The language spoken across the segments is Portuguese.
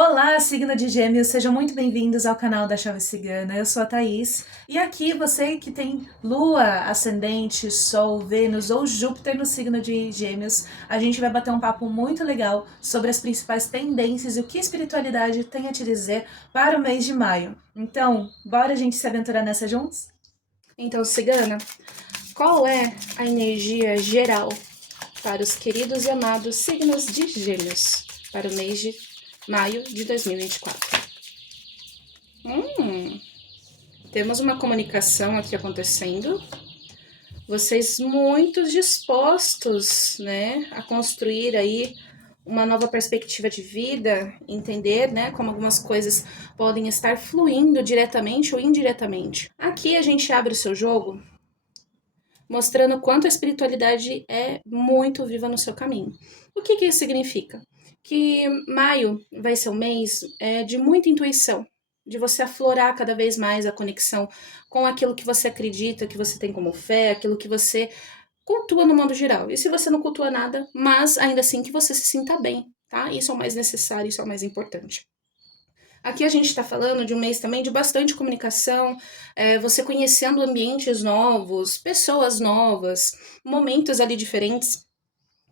Olá, signo de Gêmeos, sejam muito bem-vindos ao canal da Chave Cigana. Eu sou a Thaís e aqui você que tem Lua, Ascendente, Sol, Vênus ou Júpiter no signo de Gêmeos, a gente vai bater um papo muito legal sobre as principais tendências e o que a espiritualidade tem a te dizer para o mês de maio. Então, bora a gente se aventurar nessa juntos? Então, cigana, qual é a energia geral para os queridos e amados signos de Gêmeos para o mês de maio de 2024? Temos uma comunicação aqui acontecendo. Vocês muito dispostos, né, a construir aí uma nova perspectiva de vida, entender, né, como algumas coisas podem estar fluindo diretamente ou indiretamente. Aqui a gente abre o seu jogo mostrando quanto a espiritualidade é muito viva no seu caminho. O que isso significa? Que maio vai ser um mês de muita intuição, de você aflorar cada vez mais a conexão com aquilo que você acredita, que você tem como fé, aquilo que você cultua no mundo geral. E se você não cultua nada, mas ainda assim que você se sinta bem, tá? Isso é o mais necessário, isso é o mais importante. Aqui a gente está falando de um mês também de bastante comunicação, você conhecendo ambientes novos, pessoas novas, momentos ali diferentes,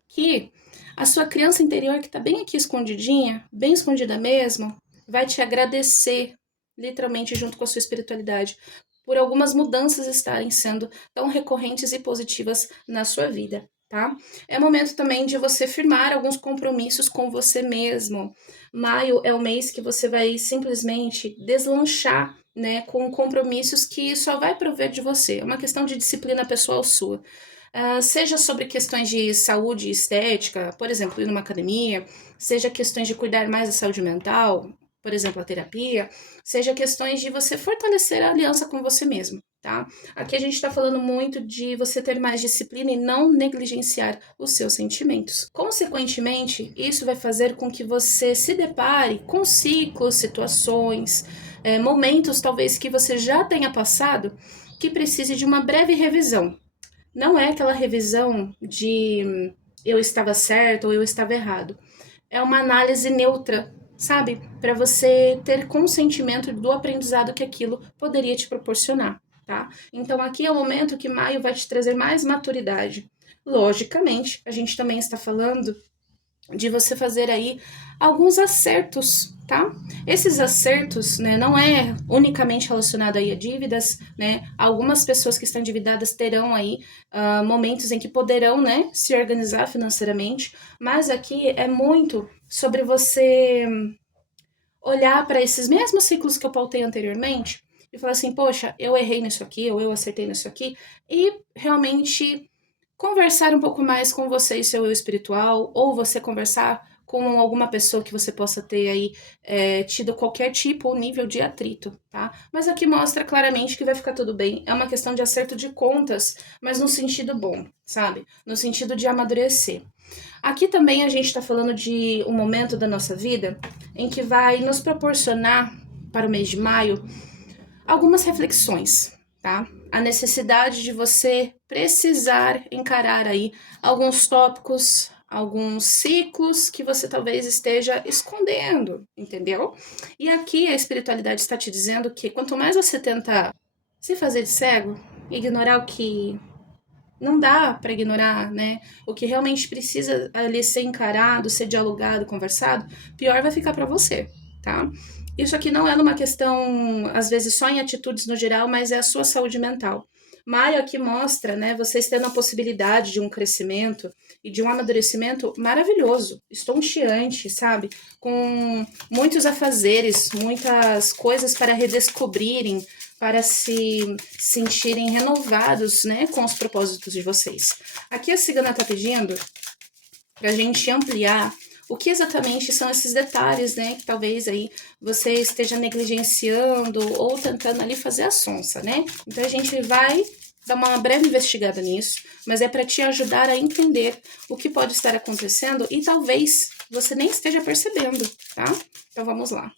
que a sua criança interior, que está bem aqui escondidinha, bem escondida mesmo, vai te agradecer, literalmente, junto com a sua espiritualidade, por algumas mudanças estarem sendo tão recorrentes e positivas na sua vida. Tá? É momento também de você firmar alguns compromissos com você mesmo. Maio é o mês que você vai simplesmente deslanchar, né, com compromissos que só vai prover de você. É uma questão de disciplina pessoal sua. Seja sobre questões de saúde e estética, por exemplo, ir numa academia, seja questões de cuidar mais da saúde mental, por exemplo, a terapia, seja questões de você fortalecer a aliança com você mesmo, tá? Aqui a gente está falando muito de você ter mais disciplina e não negligenciar os seus sentimentos. Consequentemente, isso vai fazer com que você se depare com ciclos, situações, momentos talvez que você já tenha passado que precise de uma breve revisão. Não é aquela revisão de eu estava certo ou eu estava errado. É uma análise neutra, sabe? Para você ter consentimento do aprendizado que aquilo poderia te proporcionar, tá? Então aqui é o momento que maio vai te trazer mais maturidade. Logicamente, a gente também está falando de você fazer aí alguns acertos, tá? Esses acertos, né, não é unicamente relacionado aí a dívidas, né? Algumas pessoas que estão endividadas terão aí momentos em que poderão, né, se organizar financeiramente, mas aqui é muito sobre você olhar para esses mesmos ciclos que eu pautei anteriormente e falar assim, poxa, eu errei nisso aqui, ou eu acertei nisso aqui, e realmente conversar um pouco mais com você e seu eu espiritual, ou você conversar com alguma pessoa que você possa ter aí tido qualquer tipo ou nível de atrito, tá? Mas aqui mostra claramente que vai ficar tudo bem. É uma questão de acerto de contas, mas no sentido bom, sabe? No sentido de amadurecer. Aqui também a gente está falando de um momento da nossa vida em que vai nos proporcionar, para o mês de maio, algumas reflexões, tá? A necessidade de você precisar encarar aí alguns tópicos, alguns ciclos que você talvez esteja escondendo, entendeu? E aqui a espiritualidade está te dizendo que quanto mais você tenta se fazer de cego, ignorar o que não dá para ignorar, né? O que realmente precisa ali ser encarado, ser dialogado, conversado, pior vai ficar para você, tá? Isso aqui não é numa questão, às vezes, só em atitudes no geral, mas é a sua saúde mental. Maio aqui mostra, né, vocês tendo a possibilidade de um crescimento e de um amadurecimento maravilhoso, estonteante, sabe? Com muitos afazeres, muitas coisas para redescobrirem, para se sentirem renovados, né, com os propósitos de vocês. Aqui a cigana está pedindo para a gente ampliar o que exatamente são esses detalhes, né, que talvez aí você esteja negligenciando ou tentando ali fazer a sonsa, né? Então a gente vai dar uma breve investigada nisso, mas é para te ajudar a entender o que pode estar acontecendo e talvez você nem esteja percebendo, tá? Então vamos lá.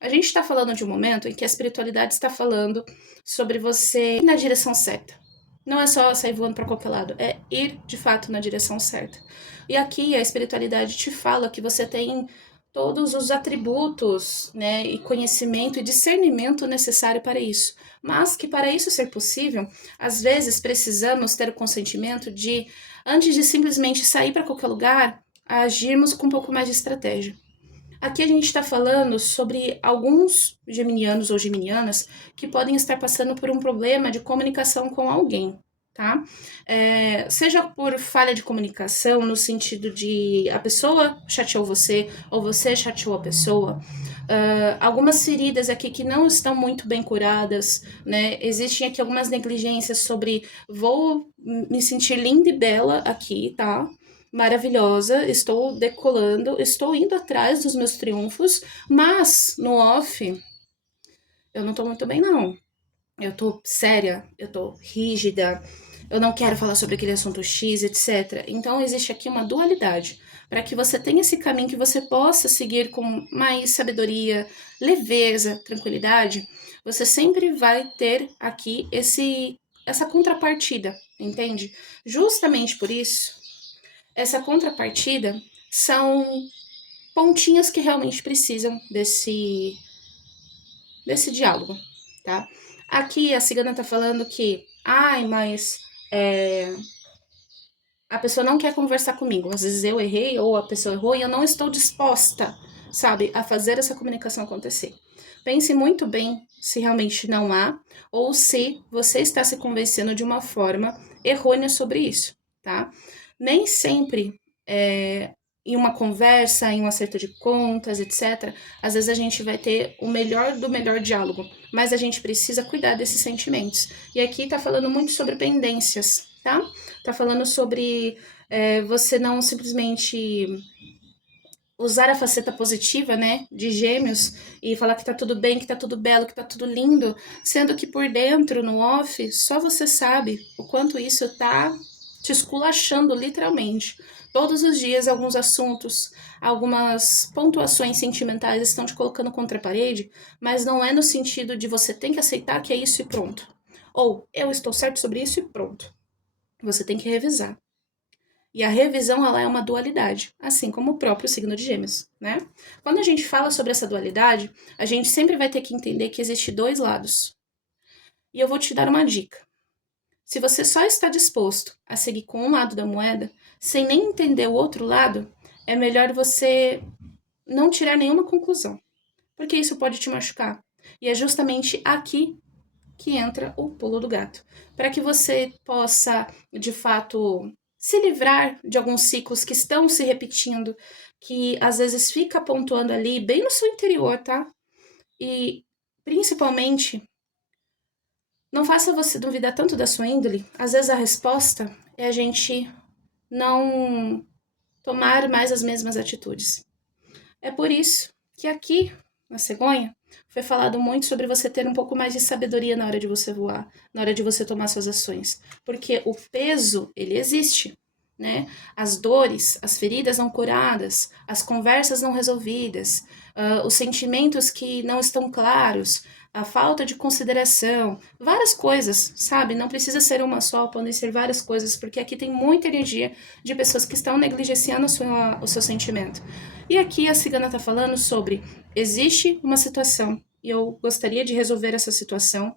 A gente está falando de um momento em que a espiritualidade está falando sobre você ir na direção certa. Não é só sair voando para qualquer lado, é ir de fato na direção certa. E aqui a espiritualidade te fala que você tem todos os atributos, né, e conhecimento e discernimento necessário para isso. Mas que para isso ser possível, às vezes precisamos ter o consentimento de, antes de simplesmente sair para qualquer lugar, agirmos com um pouco mais de estratégia. Aqui a gente está falando sobre alguns geminianos ou geminianas que podem estar passando por um problema de comunicação com alguém, tá? Seja por falha de comunicação, no sentido de a pessoa chateou você ou você chateou a pessoa. Algumas feridas aqui que não estão muito bem curadas, né? Existem aqui algumas negligências sobre vou me sentir linda e bela aqui, tá? Maravilhosa, estou decolando, estou indo atrás dos meus triunfos, mas no off eu não tô muito bem, não. Eu tô séria, eu tô rígida, eu não quero falar sobre aquele assunto X, etc. Então existe aqui uma dualidade. Para que você tenha esse caminho que você possa seguir com mais sabedoria, leveza, tranquilidade, você sempre vai ter aqui essa contrapartida, entende? Justamente por isso, essa contrapartida são pontinhos que realmente precisam desse diálogo, tá? Aqui a cigana tá falando que, ai, mas a pessoa não quer conversar comigo. Às vezes eu errei ou a pessoa errou e eu não estou disposta, sabe, a fazer essa comunicação acontecer. Pense muito bem se realmente não há ou se você está se convencendo de uma forma errônea sobre isso, tá? Nem sempre em uma conversa, em um acerto de contas, etc., às vezes a gente vai ter o melhor do melhor diálogo, mas a gente precisa cuidar desses sentimentos. E aqui tá falando muito sobre pendências, tá? Tá falando sobre você não simplesmente usar a faceta positiva, né, de Gêmeos e falar que tá tudo bem, que tá tudo belo, que tá tudo lindo, sendo que por dentro, no off, só você sabe o quanto isso tá te esculachando literalmente. Todos os dias, alguns assuntos, algumas pontuações sentimentais estão te colocando contra a parede, mas não é no sentido de você tem que aceitar que é isso e pronto. Ou eu estou certo sobre isso e pronto. Você tem que revisar. E a revisão, ela é uma dualidade, assim como o próprio signo de Gêmeos, né? Quando a gente fala sobre essa dualidade, a gente sempre vai ter que entender que existe dois lados. E eu vou te dar uma dica. Se você só está disposto a seguir com um lado da moeda, sem nem entender o outro lado, é melhor você não tirar nenhuma conclusão, porque isso pode te machucar. E é justamente aqui que entra o pulo do gato, para que você possa, de fato, se livrar de alguns ciclos que estão se repetindo, que às vezes fica pontuando ali bem no seu interior, tá? E principalmente, não faça você duvidar tanto da sua índole. Às vezes a resposta é a gente não tomar mais as mesmas atitudes. É por isso que aqui na cegonha foi falado muito sobre você ter um pouco mais de sabedoria na hora de você voar, na hora de você tomar suas ações, porque o peso, ele existe, né? As dores, as feridas não curadas, as conversas não resolvidas, os sentimentos que não estão claros, a falta de consideração, várias coisas, sabe? Não precisa ser uma só, podem ser várias coisas, porque aqui tem muita energia de pessoas que estão negligenciando o seu sentimento. E aqui a cigana está falando sobre existe uma situação e eu gostaria de resolver essa situação.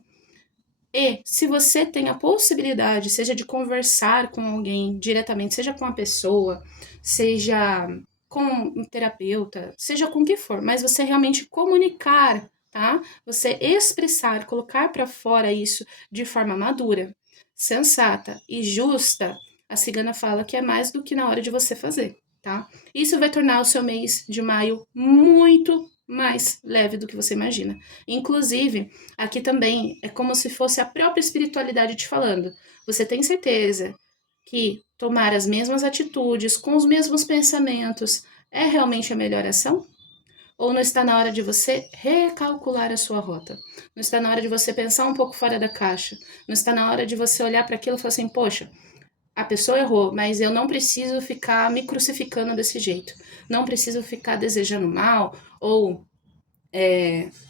E se você tem a possibilidade, seja de conversar com alguém diretamente, seja com a pessoa, seja com um terapeuta, seja com o que for, mas você realmente comunicar, tá? Você expressar, colocar para fora isso de forma madura, sensata e justa, a cigana fala que é mais do que na hora de você fazer, tá? Isso vai tornar o seu mês de maio muito mais leve do que você imagina. Inclusive, aqui também é como se fosse a própria espiritualidade te falando. Você tem certeza que tomar as mesmas atitudes, com os mesmos pensamentos, é realmente a melhor ação? Ou não está na hora de você recalcular a sua rota? Não está na hora de você pensar um pouco fora da caixa? Não está na hora de você olhar para aquilo e falar assim: poxa, a pessoa errou, mas eu não preciso ficar me crucificando desse jeito. Não preciso ficar desejando mal ou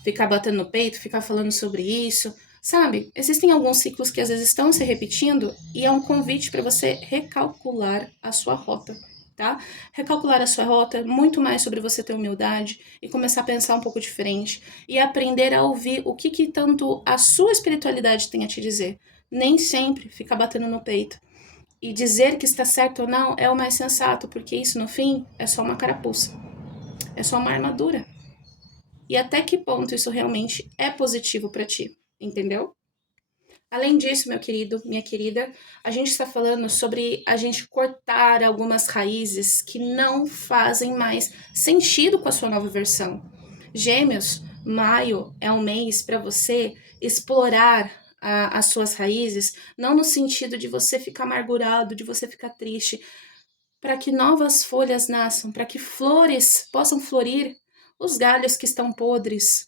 ficar batendo no peito, ficar falando sobre isso. Sabe? Existem alguns ciclos que às vezes estão se repetindo e é um convite para você recalcular a sua rota. tá? Recalcular a sua rota, muito mais sobre você ter humildade e começar a pensar um pouco diferente e aprender a ouvir o que tanto a sua espiritualidade tem a te dizer. Nem sempre ficar batendo no peito. E dizer que está certo ou não é o mais sensato, porque isso no fim é só uma carapuça, é só uma armadura. E até que ponto isso realmente é positivo para ti, entendeu? Além disso, meu querido, minha querida, a gente está falando sobre a gente cortar algumas raízes que não fazem mais sentido com a sua nova versão. Gêmeos, maio é um mês para você explorar as suas raízes, não no sentido de você ficar amargurado, de você ficar triste, para que novas folhas nasçam, para que flores possam florir, os galhos que estão podres,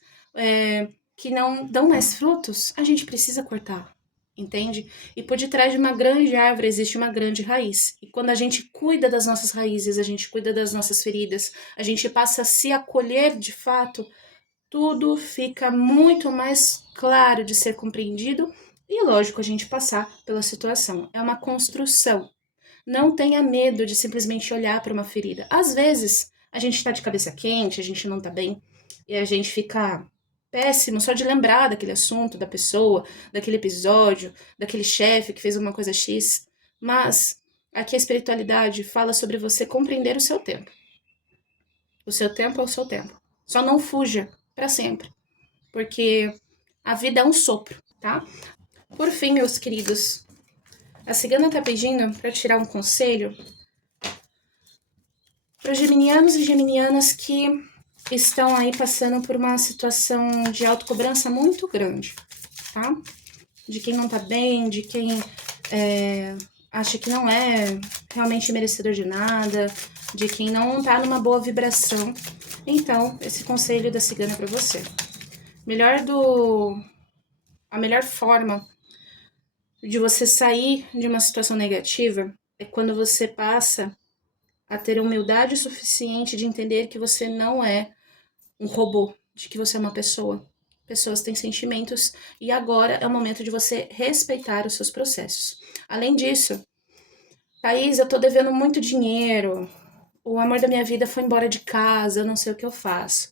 que não dão mais frutos, a gente precisa cortar, entende? E por detrás de uma grande árvore existe uma grande raiz. E quando a gente cuida das nossas raízes, a gente cuida das nossas feridas, a gente passa a se acolher de fato, tudo fica muito mais claro de ser compreendido e, lógico, a gente passar pela situação. É uma construção. Não tenha medo de simplesmente olhar para uma ferida. Às vezes, a gente está de cabeça quente, a gente não está bem, e a gente fica péssimo só de lembrar daquele assunto, da pessoa, daquele episódio, daquele chefe que fez alguma coisa X. Mas aqui a espiritualidade fala sobre você compreender o seu tempo. O seu tempo é o seu tempo. Só não fuja para sempre, porque a vida é um sopro, tá? Por fim, meus queridos, a cigana tá pedindo para tirar um conselho para os geminianos e geminianas que estão aí passando por uma situação de autocobrança muito grande, tá? De quem não tá bem, de quem acha que não é realmente merecedor de nada, de quem não tá numa boa vibração. Então, esse conselho da cigana é para você. A melhor forma de você sair de uma situação negativa é quando você passa a ter humildade suficiente de entender que você não é um robô, de que você é uma pessoa. Pessoas têm sentimentos e agora é o momento de você respeitar os seus processos. Além disso, Thaís, eu tô devendo muito dinheiro, o amor da minha vida foi embora de casa, eu não sei o que eu faço.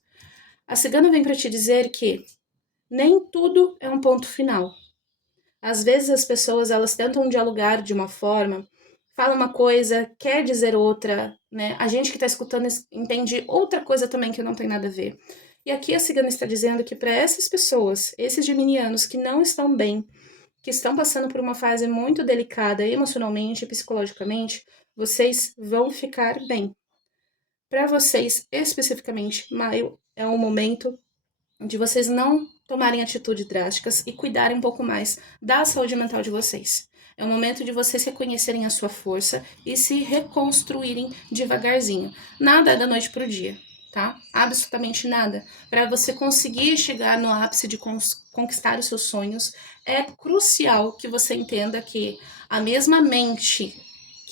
A cigana vem para te dizer que nem tudo é um ponto final. Às vezes as pessoas elas tentam dialogar de uma forma, fala uma coisa, quer dizer outra, né? A gente que está escutando entende outra coisa também que não tem nada a ver. E aqui a cigana está dizendo que para essas pessoas, esses geminianos que não estão bem, que estão passando por uma fase muito delicada emocionalmente e psicologicamente, vocês vão ficar bem. Para vocês, especificamente, maio é um momento de vocês não tomarem atitudes drásticas e cuidarem um pouco mais da saúde mental de vocês. É o momento de vocês reconhecerem a sua força e se reconstruírem devagarzinho. Nada é da noite para o dia, tá? Absolutamente nada. Para você conseguir chegar no ápice de conquistar os seus sonhos, é crucial que você entenda que a mesma mente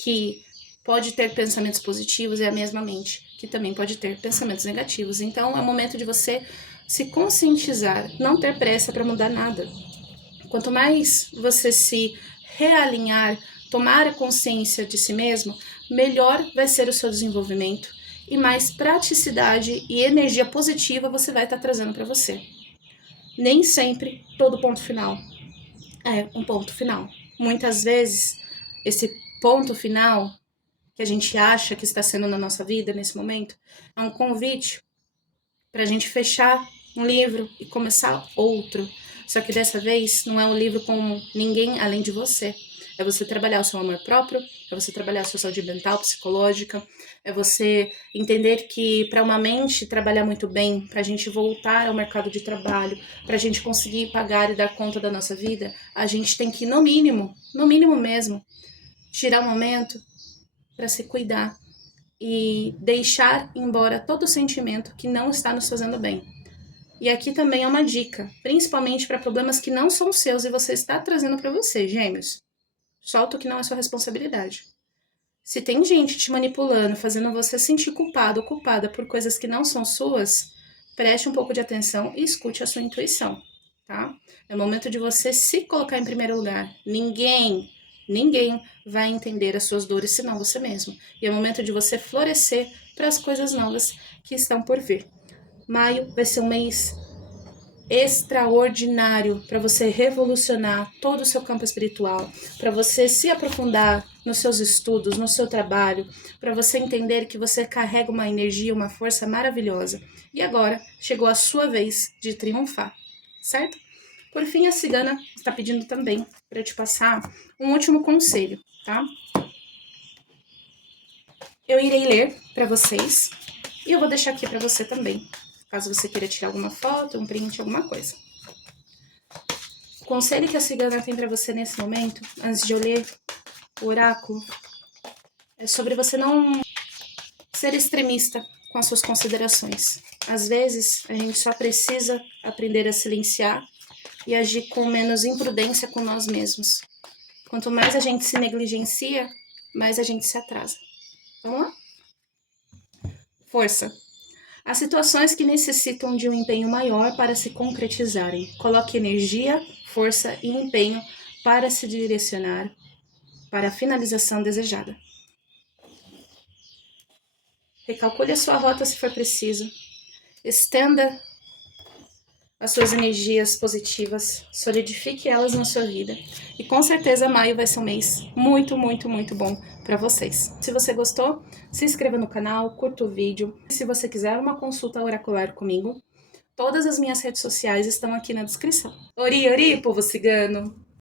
que pode ter pensamentos positivos é a mesma mente que também pode ter pensamentos negativos. Então, é o momento de você se conscientizar, não ter pressa para mudar nada. Quanto mais você se realinhar, tomar a consciência de si mesmo, melhor vai ser o seu desenvolvimento e mais praticidade e energia positiva você vai estar trazendo para você. Nem sempre todo ponto final é um ponto final. Muitas vezes, esse ponto final que a gente acha que está sendo na nossa vida nesse momento é um convite para a gente fechar um livro e começar outro. Só que dessa vez não é um livro com ninguém além de você. É você trabalhar o seu amor próprio, é você trabalhar a sua saúde mental, psicológica, é você entender que para uma mente trabalhar muito bem, para a gente voltar ao mercado de trabalho, para a gente conseguir pagar e dar conta da nossa vida, a gente tem que, no mínimo mesmo, tirar um momento para se cuidar e deixar embora todo sentimento que não está nos fazendo bem. E aqui também é uma dica, principalmente para problemas que não são seus e você está trazendo para você, gêmeos. Solta o que não é sua responsabilidade. Se tem gente te manipulando, fazendo você sentir culpado ou culpada por coisas que não são suas, preste um pouco de atenção e escute a sua intuição, tá? É o momento de você se colocar em primeiro lugar. Ninguém Ninguém vai entender as suas dores senão você mesmo. E é o momento de você florescer para as coisas novas que estão por vir. Maio vai ser um mês extraordinário para você revolucionar todo o seu campo espiritual, para você se aprofundar nos seus estudos, no seu trabalho, para você entender que você carrega uma energia, uma força maravilhosa. E agora chegou a sua vez de triunfar, certo? Por fim, a cigana está pedindo também para eu te passar um último conselho, tá? Eu irei ler para vocês e eu vou deixar aqui para você também, caso você queira tirar alguma foto, um print, alguma coisa. O conselho que a cigana tem para você nesse momento, antes de eu ler o oráculo, é sobre você não ser extremista com as suas considerações. Às vezes, a gente só precisa aprender a silenciar e agir com menos imprudência com nós mesmos. Quanto mais a gente se negligencia, mais a gente se atrasa. Vamos lá? Força. Há situações que necessitam de um empenho maior para se concretizarem. Coloque energia, força e empenho para se direcionar para a finalização desejada. Recalcule a sua rota se for preciso. Estenda as suas energias positivas, solidifique elas na sua vida. E com certeza maio vai ser um mês muito, muito, muito bom para vocês. Se você gostou, se inscreva no canal, curta o vídeo. Se você quiser uma consulta oracular comigo, todas as minhas redes sociais estão aqui na descrição. Ori, ori, povo cigano!